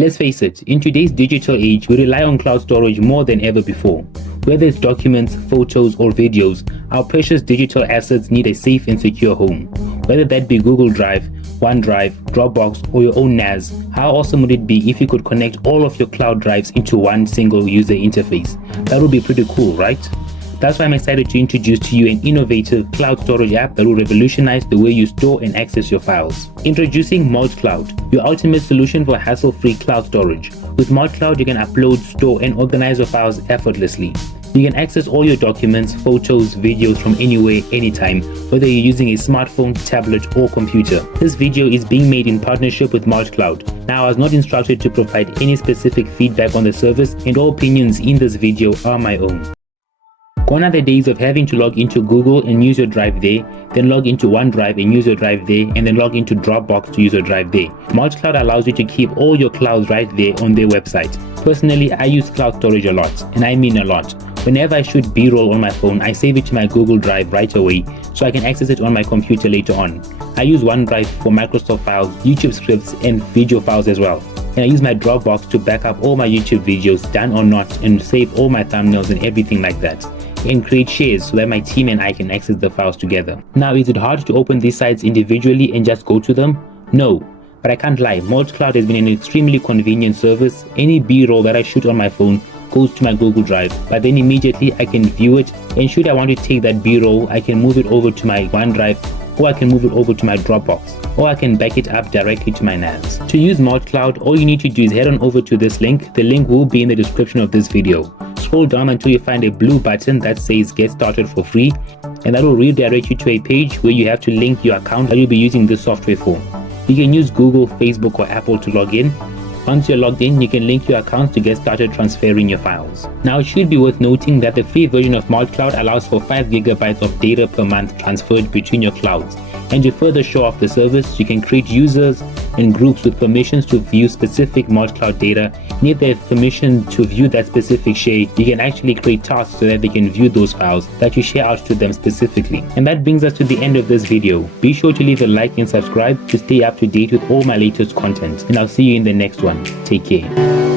Let's face it, in today's digital age, we rely on cloud storage more than ever before. Whether it's documents, photos, or videos, our precious digital assets need a safe and secure home. Whether that be Google Drive, OneDrive, Dropbox, or your own NAS, how awesome would it be if you could connect all of your cloud drives into one single user interface? That would be pretty cool, right? That's why I'm excited to introduce to you an innovative cloud storage app that will revolutionize the way you store and access your files. Introducing MultiCloud, your ultimate solution for hassle-free cloud storage. With MultiCloud, you can upload, store, and organize your files effortlessly. You can access all your documents, photos, videos from anywhere, anytime, whether you're using a smartphone, tablet, or computer. This video is being made in partnership with MultiCloud. Now, I was not instructed to provide any specific feedback on the service, and all opinions in this video are my own. Gone are the days of having to log into Google and use your drive there, then log into OneDrive and use your drive there, and then log into Dropbox to use your drive there. MultiCloud allows you to keep all your clouds right there on their website. Personally, I use cloud storage a lot, and I mean a lot. Whenever I shoot B-roll on my phone, I save it to my Google Drive right away so I can access it on my computer later on. I use OneDrive for Microsoft files, YouTube scripts, and video files as well. And I use my Dropbox to back up all my YouTube videos, done or not, and save all my thumbnails and everything like that, and create shares so that my team and I can access the files together. Now, is it hard to open these sites individually and just go to them? No, but I can't lie, MultiCloud has been an extremely convenient service. Any B-roll that I shoot on my phone goes to my Google Drive, but then immediately I can view it, and should I want to take that B-roll, I can move it over to my OneDrive, or I can move it over to my Dropbox, or I can back it up directly to my NAS. To use MultiCloud, all you need to do is head on over to this link. The link will be in the description of this video. Scroll down until you find a blue button that says get started for free, and that will redirect you to a page where you have to link your account that you'll be using this software for. You can use Google, Facebook, or Apple to log in. Once you're logged in, you can link your accounts to get started transferring your files. Now, it should be worth noting that the free version of MultiCloud allows for 5 GB of data per month transferred between your clouds. And to further show off the service, you can create users and groups with permissions to view specific MultiCloud data. And if they have permission to view that specific share, you can actually create tasks so that they can view those files that you share out to them specifically. And that brings us to the end of this video. Be sure to leave a like and subscribe to stay up to date with all my latest content. And I'll see you in the next one. Take care.